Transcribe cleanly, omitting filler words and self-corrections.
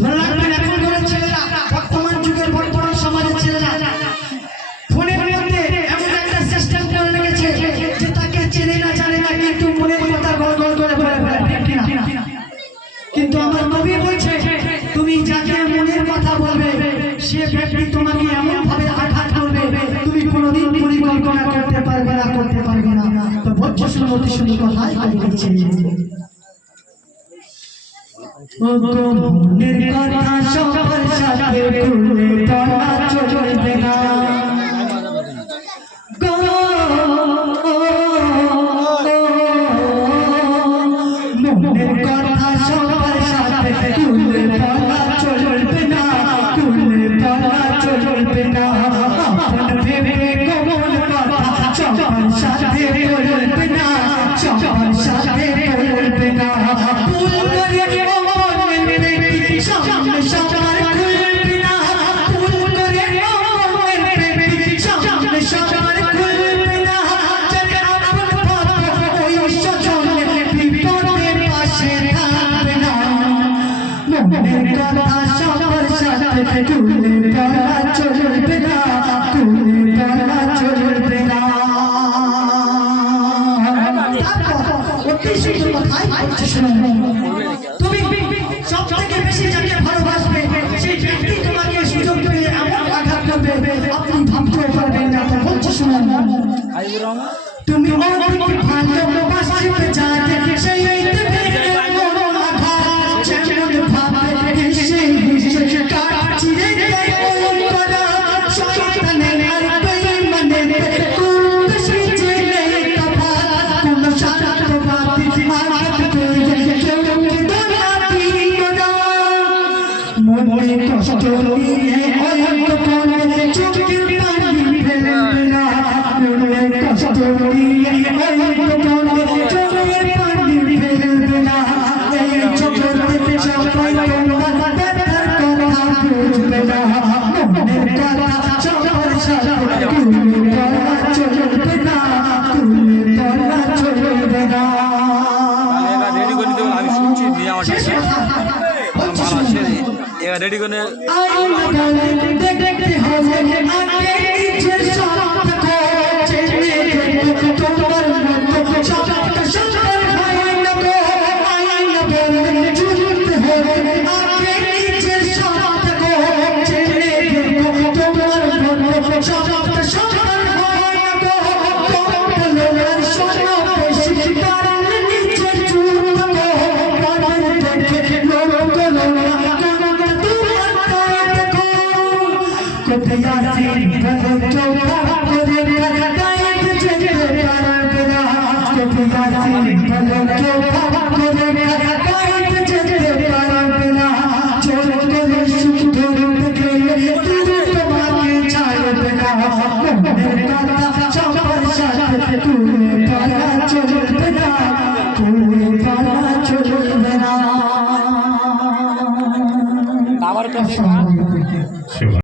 ধরে রাখবেন এখনকার ছেলেরা, বর্তমান যুগের বর্তমান সমাজের ছেলেরা ফোনের মধ্যে এমন একটা সিস্টেম করে রেখেছে যে তাকে চেনে না জানে না, কিন্তু মনের কথা গল গল করে বলে ফেলে, ঠিক কিনা? কিন্তু আমার নবী বলছে তুমি যাকে মনের কথা বলবে সে ব্যক্তি তোমাকে এমন ভাবে আঘাত করবে তুমি কোনোদিন পরিকল্পনা করতে পারবে না। তো বলছে শুনতে শুনতে কথাই বলছে মনের কথা সবার সাথে বললে বলা চলবে না। মনের কথা সবার সাথে বললে বলা চলবে না, বলা চলবে না। আপন ভেবে গোপন কথা সবার সাথে বলবে না, সবার সাথে বলবে না। ভুল করে মনের ব্যক্তি সামনে সবার খুলবে না, ভুল করে মনের ব্যক্তি সামনে সবার খুলবে না। যাকে আপন ভাবো ওই স্বজনের বিপদের পাশে থাকবে না। মনের কথা সবার সাথে তুলে বলা চলবে না, তুলে বলা চলবে না। অতি সুন্দর কথাই বলছে শুনুন। তুমি সবথেকে বেশি যাকে ভালোবাসবে সেই ব্যক্তি তোমাকে সুযোগ পেয়ে এমন আঘাত করবে আপনি ভাবতেও পারবেন না। বলছে শুনুন, তুমি অনেক ভালোবাসবে যাকে সেই মন আঘাত যেমন ভাবে সেই কাটছি রে মন করা শয়তানের আর বেঈমানের কোন বেশি নেই তফাৎ। কোন স্বার্থবাদী আঘাত করে কেউ দোলাতি করা মনে কষ্ট নিয়ে অন্তরে চোখের পানি ফেলবে না। মনে কষ্ট নিয়ে অন্তরে চোখের পানি ফেলবে না। এই জগতে সবাই তোমার ব্যথার কথা বুঝবে না। মনের কথা সবার সাথে তুলে বলা চলবে না, তুলে বলা চলবে না। রেডি করে দিতে আমি শুনছি নিয়ে আমার রেডি করে দেখতে হবে আগে নিজের সত্য চেনে তোমার মতো সত্য সুন্দর হয় না গো আইনা বলে চলতে হবে আগে নিজের সত্য চেনে তোমার মতো সত্য সুন্দর হয় না গো। বলো শোনো বেশি কারণ নিজের চুপ গো মনে দেখে লোক গলো কোথায় আসি চৌকা করে গাইড যেতে পারবে না। কোথায় আসি চৌকা করে গাইড যেতে পারবে না। চোর করে সুখ ধরতে গেলে তোমাকে ছাড়বে না। মনের কথা সবার সাথে তুলে বলা চলবে না, তুলে বলা চলবে না। আমার